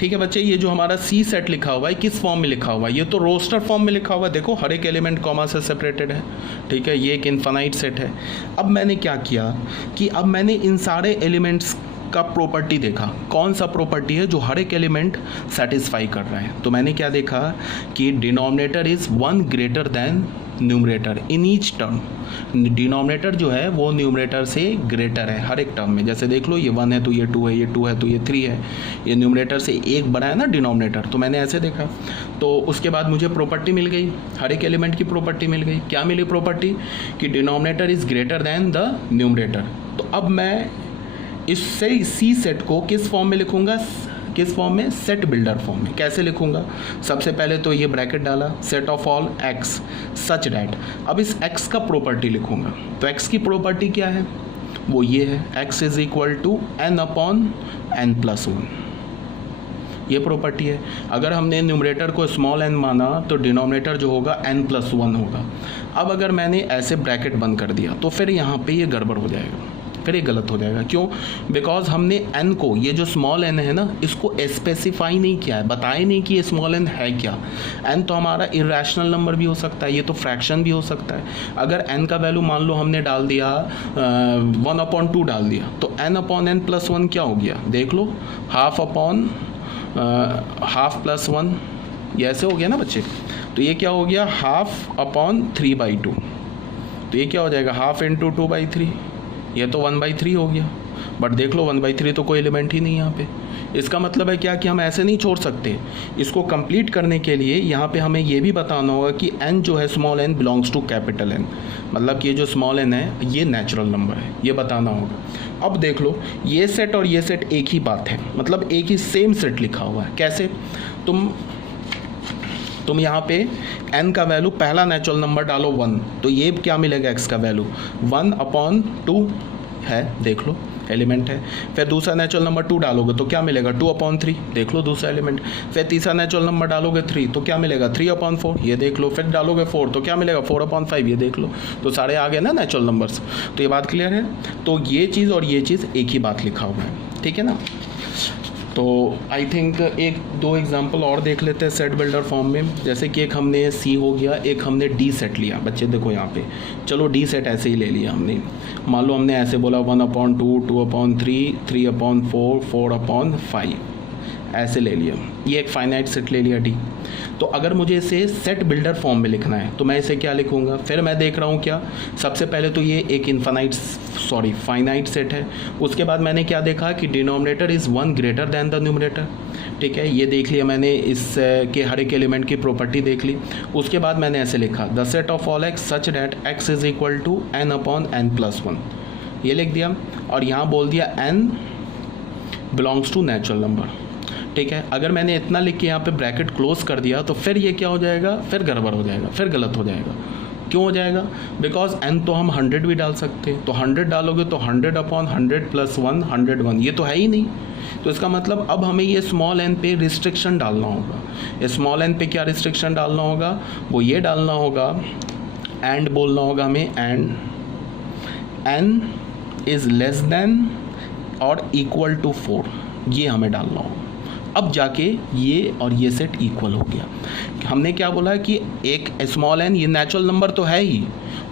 ठीक है बच्चे, ये जो हमारा सी सेट लिखा हुआ है किस फॉर्म में लिखा हुआ है, ये तो रोस्टर फॉर्म में लिखा हुआ है, देखो हर एक एलिमेंट कॉमा से सेपरेटेड है, ठीक है, ये एक इनफाइनाइट सेट है। अब मैंने क्या किया कि अब मैंने इन सारे एलिमेंट्स का प्रॉपर्टी देखा, कौन सा प्रॉपर्टी है जो हर एक एलिमेंट सेटिस्फाई कर रहा है। तो मैंने क्या देखा कि denominator is 1 greater than numerator in each term. Denominator जो है वो न्यूमरेटर से ग्रेटर है हर एक टर्म में। जैसे देख लो, ये 1 है तो ये 2 है, ये 2 है तो ये 3 है, ये न्यूमरेटर से एक बड़ा है ना डिनोमिनेटर, तो मैंने ऐसे देखा। तो उसके बाद मुझे प्रॉपर्टी मिल गई, हर एक एलिमेंट की प्रॉपर्टी मिल गई। क्या मिली प्रॉपर्टी कि denominator is greater than the numerator. तो अब मैं इससे सी सेट को किस फॉर्म में लिखूंगा, किस फॉर्म में, सेट बिल्डर फॉर्म में। कैसे लिखूंगा, सबसे पहले तो ये ब्रैकेट डाला, set of all x such that. अब इस एक्स का प्रॉपर्टी लिखूंगा, तो एक्स की प्रॉपर्टी क्या है, वो ये है, x is equal to n upon n plus 1, ये प्रॉपर्टी है। अगर हमने न्यूमरेटर को स्मॉल एन माना तो डिनोमिनेटर जो होगा एन प्लस 1 होगा। अब अगर मैंने ऐसे ब्रैकेट बंद कर दिया तो फिर यहाँ पे ये गड़बड़ हो जाएगा, फिर ये गलत हो जाएगा। क्यों, बिकॉज हमने n को, ये जो स्मॉल n है ना, इसको स्पेसिफाई नहीं किया है, बताए नहीं कि ये स्मॉल n है क्या। n तो हमारा इरेशनल नंबर भी हो सकता है, ये तो फ्रैक्शन भी हो सकता है। अगर n का वैल्यू मान लो हमने डाल दिया 1/2 डाल दिया, तो n अपॉन n प्लस 1 क्या हो गया, देख लो, हाफ अपॉन हाफ प्लस 1, ये ऐसे हो गया ना बच्चे। तो ये क्या हो गया, हाफ अपॉन 3/2, तो ये क्या हो जाएगा, हाफ इंटू 2/3, ये तो 1/3 हो गया। बट देख लो 1/3 तो कोई एलिमेंट ही नहीं यहाँ पे। इसका मतलब है क्या कि हम ऐसे नहीं छोड़ सकते, इसको कंप्लीट करने के लिए यहाँ पे हमें ये भी बताना होगा कि n जो है small n belongs to capital N, मतलब कि ये जो स्मॉल n है ये नेचुरल नंबर है, ये बताना होगा। अब देख लो, ये सेट और ये सेट एक ही बात है, मतलब एक ही सेम सेट लिखा हुआ है। कैसे, तुम यहाँ पे n का वैल्यू, पहला नेचुरल नंबर डालो 1, तो ये क्या मिलेगा, x का वैल्यू 1/2 है, देख लो एलिमेंट है। फिर दूसरा नेचुरल नंबर 2 डालोगे तो क्या मिलेगा, 2/3, देख लो दूसरा एलिमेंट। फिर तीसरा नेचुरल नंबर डालोगे 3 तो क्या मिलेगा, 3/4, ये देख लो। फिर डालोगे 4 तो क्या मिलेगा, 4/5, ये देख लो। तो सारे आ गए ना नेचुरल नंबर्स। तो ये बात क्लियर है। तो ये चीज़ और ये चीज़ एक ही बात लिखा हुआ है, ठीक है ना। तो आई थिंक 1-2 एग्जांपल और देख लेते हैं सेट बिल्डर फॉर्म में। जैसे कि एक हमने सी हो गया, एक हमने डी सेट लिया। बच्चे देखो यहाँ पे, चलो डी सेट ऐसे ही ले लिया हमने। मान लो हमने ऐसे बोला 1/2, 2/3, 3/4, 4/5, ऐसे ले लिया। ये एक फाइनाइट सेट ले लिया डी। तो अगर मुझे इसे सेट बिल्डर फॉर्म में लिखना है तो मैं इसे क्या लिखूंगा, फिर मैं देख रहा हूँ क्या, सबसे पहले तो ये एक फाइनाइट सेट है। उसके बाद मैंने क्या देखा कि denominator is 1 greater than the numerator, ठीक है, ये देख लिया मैंने, इस के हर एक एलिमेंट की प्रॉपर्टी देख ली। उसके बाद मैंने ऐसे लिखा, the set of all x such that x is equal to n upon n plus 1, ये लिख दिया। और यहाँ बोल दिया n belongs to natural number, ठीक है। अगर मैंने इतना लिख के यहाँ पे ब्रैकेट क्लोज कर दिया तो फिर ये क्या हो जाएगा, फिर गड़बड़ हो जाएगा, फिर गलत हो जाएगा। क्यों हो जाएगा, बिकॉज n तो हम 100 भी डाल सकते हैं, तो 100 डालोगे तो 100/100 प्लस 1 101, ये तो है ही नहीं। तो इसका मतलब अब हमें ये स्मॉल n पे रिस्ट्रिक्शन डालना होगा। स्मॉल n पे क्या रिस्ट्रिक्शन डालना होगा, वो ये डालना होगा, एंड बोलना होगा हमें, and n is less than और इक्वल टू 4, ये हमें डालना होगा। अब जाके ये और ये सेट इक्वल हो गया। हमने क्या बोला कि एक स्मॉल n, ये नेचुरल नंबर तो है ही,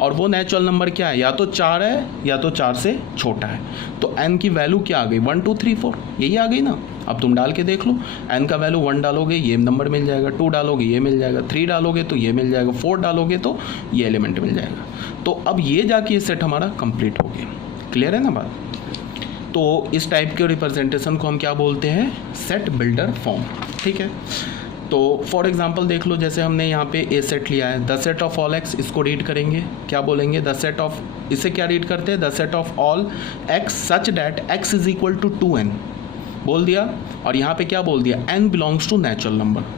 और वो नेचुरल नंबर क्या है, या तो 4 है या तो 4 से छोटा है। तो n की वैल्यू क्या आ गई, 1 2 3 4, यही आ गई ना। अब तुम डाल के देख लो, n का वैल्यू 1 डालोगे ये नंबर मिल जाएगा, 2 डालोगे ये मिल जाएगा, 3 डालोगे तो ये मिल जाएगा, 4 डालोगे तो ये एलिमेंट मिल जाएगा। तो अब ये जाके ये सेट हमारा कंप्लीट हो गया। क्लियर है ना बात। तो इस टाइप के रिप्रेजेंटेशन को हम क्या बोलते हैं, सेट बिल्डर फॉर्म, ठीक है। तो फॉर एग्जांपल देख लो, जैसे हमने यहाँ पे ए सेट लिया है, the set of all x, इसको रीड करेंगे, क्या बोलेंगे, द सेट ऑफ, इसे क्या रीड करते हैं, the set of all x such that x is equal to 2n बोल दिया। और यहाँ पे क्या बोल दिया, n belongs to natural number.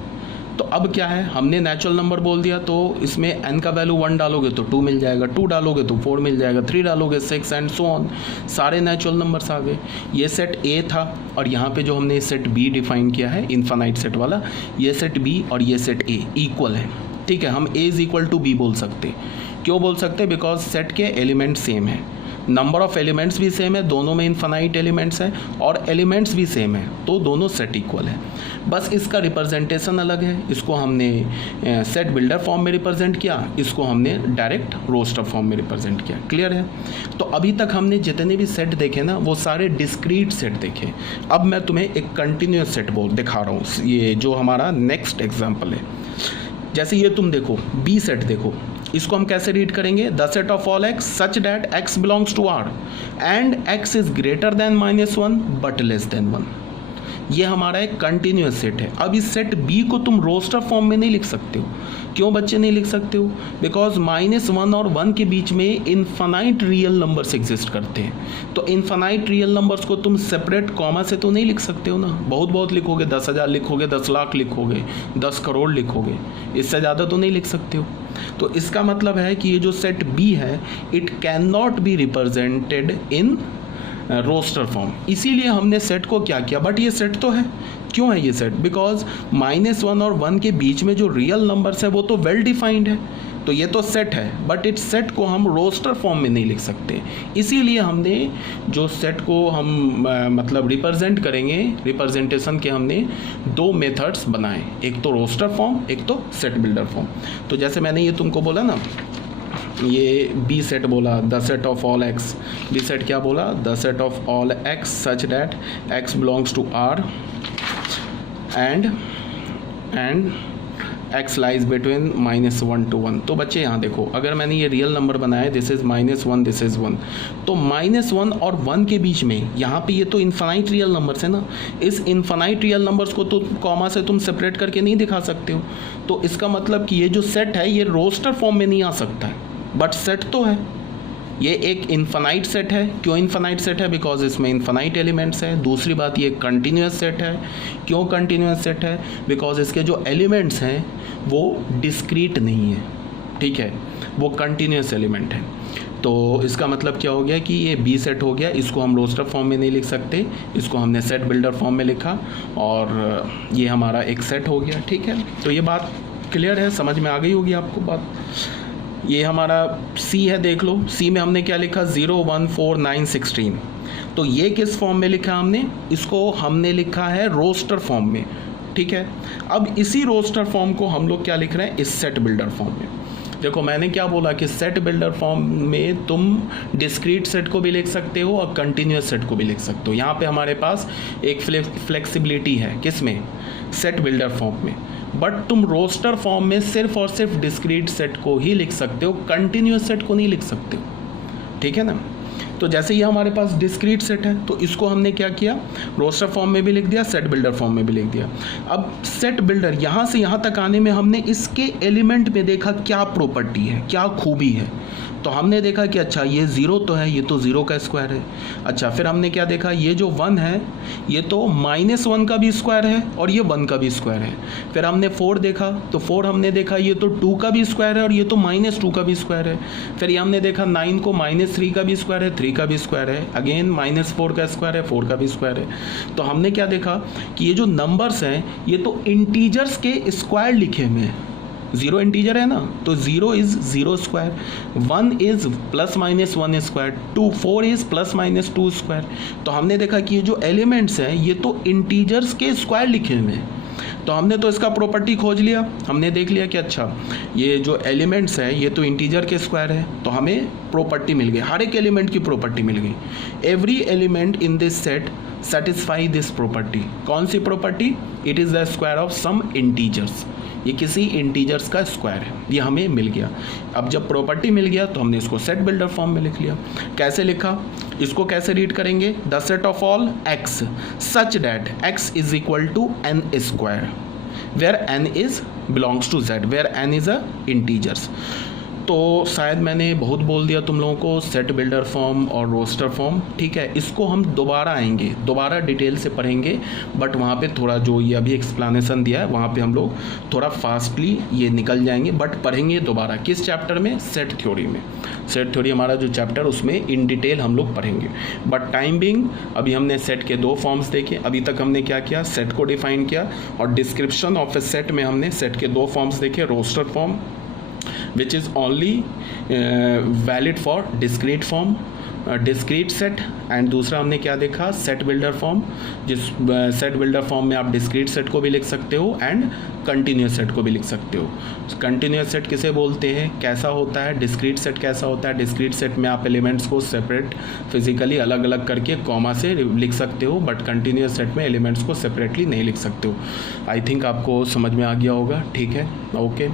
तो अब क्या है, हमने नेचुरल नंबर बोल दिया, तो इसमें n का वैल्यू 1 डालोगे तो 2 मिल जाएगा, 2 डालोगे तो 4 मिल जाएगा, 3 डालोगे 6 एंड सो ऑन, सारे नेचुरल नंबर्स आ गए। ये सेट A था, और यहाँ पे जो हमने सेट B डिफाइन किया है, इन्फानाइट सेट वाला, ये सेट B और ये सेट A इक्वल है, ठीक है। हम A is equal to B बोल सकते। क्यों बोल सकते, बिकॉज सेट के एलिमेंट सेम है। नंबर ऑफ एलिमेंट्स भी सेम है, दोनों में इनफाइनाइट एलिमेंट्स हैं, और एलिमेंट्स भी सेम है, तो दोनों सेट इक्वल है। बस इसका रिप्रेजेंटेशन अलग है, इसको हमने सेट बिल्डर फॉर्म में रिप्रेजेंट किया, इसको हमने डायरेक्ट रोस्टर फॉर्म में रिप्रेजेंट किया। क्लियर है? तो अभी तक हमने जितने भी सेट देखे ना, वो सारे डिस्क्रीट सेट देखे। अब मैं तुम्हें एक कंटिन्यूस सेट दिखा रहा हूँ, ये जो हमारा नेक्स्ट एग्जाम्पल है। जैसे ये तुम देखो, बी सेट देखो, इसको हम कैसे रीड करेंगे? The set of all x such that x belongs to R and x is greater than -1 but less than 1। ये हमारा एक कंटिन्यूस सेट है। अब इस सेट बी को तुम रोस्टर फॉर्म में नहीं लिख सकते हो। क्यों बच्चे नहीं लिख सकते हो? बिकॉज -1 और 1 के बीच में इनफाइनाइट रियल नंबर्स एग्जिस्ट करते हैं। तो इनफाइनाइट रियल नंबर्स को तुम सेपरेट कॉमा से तो नहीं लिख सकते हो ना। बहुत लिखोगे, 10,000 लिखोगे, 10 लाख लिखोगे, 10 करोड़ लिखोगे, इससे ज़्यादा तो नहीं लिख सकते हो। तो इसका मतलब है कि ये जो सेट बी है, it can not be represented in roster form. इसीलिए हमने सेट को क्या किया, बट ये सेट तो है। क्यों है ये सेट? बिकॉज -1 और 1 के बीच में जो रियल नंबर्स है वो तो वेल डिफाइंड है, तो ये तो सेट है, बट इस सेट को हम रोस्टर फॉर्म में नहीं लिख सकते। इसीलिए हमने जो सेट को हम मतलब रिप्रेजेंट करेंगे, रिप्रेजेंटेशन के हमने 2 मेथड्स बनाए, एक तो रोस्टर फॉर्म, एक तो सेट बिल्डर फॉर्म। तो जैसे मैंने ये तुमको बोला ना, ये बी सेट बोला, the set of all x. B set क्या बोला? The set of all x such that x belongs to R and x lies between -1 to 1। तो बच्चे यहाँ देखो, अगर मैंने ये रियल नंबर बनाया, दिस इज -1, दिस इज 1, तो -1 और 1 के बीच में यहाँ पे ये तो इनफाइनाइट रियल नंबर्स है ना। इस इनफाइनाइट रियल नंबर्स को तो कॉमा से तुम सेपरेट करके नहीं दिखा सकते हो। तो इसका मतलब कि ये जो सेट है ये रोस्टर फॉर्म में नहीं आ सकता है, बट सेट तो है। ये एक इनफाइनाइट सेट है। क्यों इनफाइनाइट सेट है? बिकॉज इसमें इनफाइनाइट एलिमेंट्स है। दूसरी बात, ये कंटिन्यूस सेट है। क्यों कंटिन्यूस सेट है? बिकॉज इसके जो एलिमेंट्स हैं वो डिस्क्रीट नहीं है, ठीक है, वो कंटिन्यूस एलिमेंट है। तो इसका मतलब क्या हो गया कि ये बी सेट हो गया। इसको हम रोस्टर फॉर्म में नहीं लिख सकते, इसको हमने सेट बिल्डर फॉर्म में लिखा, और ये हमारा एक सेट हो गया, ठीक है। तो ये बात क्लियर है, समझ में आ गई होगी आपको बात। ये हमारा सी है, देख लो, सी में हमने क्या लिखा? 0, 1, 4, 9, 16। तो ये किस फॉर्म में लिखा हमने? इसको हमने लिखा है रोस्टर फॉर्म में, ठीक है। अब इसी रोस्टर फॉर्म को हम लोग क्या लिख रहे हैं? इस सेट बिल्डर फॉर्म में। देखो मैंने क्या बोला कि सेट बिल्डर फॉर्म में तुम डिस्क्रीट सेट को भी लिख सकते हो और कंटिन्यूस सेट को भी लिख सकते हो। यहाँ पे हमारे पास एक फ्लेक्सिबिलिटी है, किस में? सेट बिल्डर फॉर्म में। बट तुम रोस्टर फॉर्म में सिर्फ और सिर्फ डिस्क्रीट सेट को ही लिख सकते हो, कंटिन्यूस सेट को नहीं लिख सकते हो, ठीक है ना। तो जैसे ये हमारे पास डिस्क्रीट सेट है, तो इसको हमने क्या किया? रोस्टर फॉर्म में भी लिख दिया, सेट बिल्डर फॉर्म में भी लिख दिया। अब सेट बिल्डर यहाँ से यहाँ तक आने में हमने इसके एलिमेंट में देखा क्या प्रॉपर्टी है, क्या खूबी है। तो हमने देखा कि अच्छा ये 0 तो है, ये तो 0 का स्क्वायर है। अच्छा, फिर हमने क्या देखा? ये जो 1 है ये तो -1 का भी स्क्वायर है और ये 1 का भी स्क्वायर है। फिर हमने 4 देखा, तो 4 हमने देखा ये तो 2 का भी स्क्वायर है और ये तो -2 का भी स्क्वायर है। फिर ये हमने देखा 9 को -3 का भी स्क्वायर है, 3 का भी स्क्वायर है, अगेन -4 का स्क्वायर है, 4 का भी स्क्वायर है। तो हमने क्या देखा कि ये जो नंबर्स हैं ये तो इंटीजर्स के स्क्वायर लिखे हुए हैं। 0 इंटीजर है ना, तो 0 is 0 square, 1 is ±1 square, 4 is ±2 square. तो हमने देखा कि ये जो एलिमेंट्स हैं ये तो इंटीजर्स के स्क्वायर लिखे हुए हैं। तो हमने तो इसका प्रॉपर्टी खोज लिया, हमने देख लिया कि अच्छा ये जो एलिमेंट्स हैं ये तो इंटीजर के स्क्वायर है, तो हमें प्रॉपर्टी मिल गई, हर एक एलिमेंट की प्रॉपर्टी मिल गई। Every element in this set satisfy this property. कौन सी property? It is the square of some integers. ये किसी इंटीजर्स का स्क्वायर है, ये हमें मिल गया। अब जब प्रॉपर्टी मिल गया तो हमने इसको सेट बिल्डर फॉर्म में लिख लिया। कैसे लिखा? इसको कैसे रीड करेंगे? The set of all x such that x is equal to n square, where n is belongs to z, where n is a integers. तो शायद मैंने बहुत बोल दिया तुम लोगों को सेट बिल्डर फॉर्म और रोस्टर फॉर्म, ठीक है। इसको हम दोबारा आएंगे, दोबारा डिटेल से पढ़ेंगे, बट वहाँ पे थोड़ा जो ये अभी एक्सप्लेनेशन दिया है वहाँ पे हम लोग थोड़ा फास्टली ये निकल जाएंगे, बट पढ़ेंगे दोबारा। किस चैप्टर में? सेट थ्योरी में। सेट थ्योरी हमारा जो चैप्टर उसमें इन डिटेल हम लोग पढ़ेंगे। बट टाइम बिंग अभी हमने सेट के 2 फॉर्म्स देखे। अभी तक हमने क्या किया? सेट को डिफाइन किया, और डिस्क्रिप्शन ऑफ ए सेट में हमने सेट के 2 फॉर्म्स देखे। Roster form which is only valid for discrete form, discrete set, and दूसरा हमने क्या देखा, सेट बिल्डर फॉर्म। जिस सेट बिल्डर फॉर्म में आप डिस्क्रीट सेट को भी लिख सकते हो एंड कंटिन्यूस सेट को भी लिख सकते हो। कंटिन्यूस सेट किसे बोलते हैं, कैसा होता है, डिस्क्रीट सेट कैसा होता है, डिस्क्रीट सेट में आप एलिमेंट्स को सेपरेट फिजिकली अलग अलग करके कॉमा से लिख सकते हो, बट कंटिन्यूस सेट में एलिमेंट्स को सेपरेटली नहीं लिख सकते हो। आई थिंक आपको समझ में आ गया होगा, ठीक है, ओके।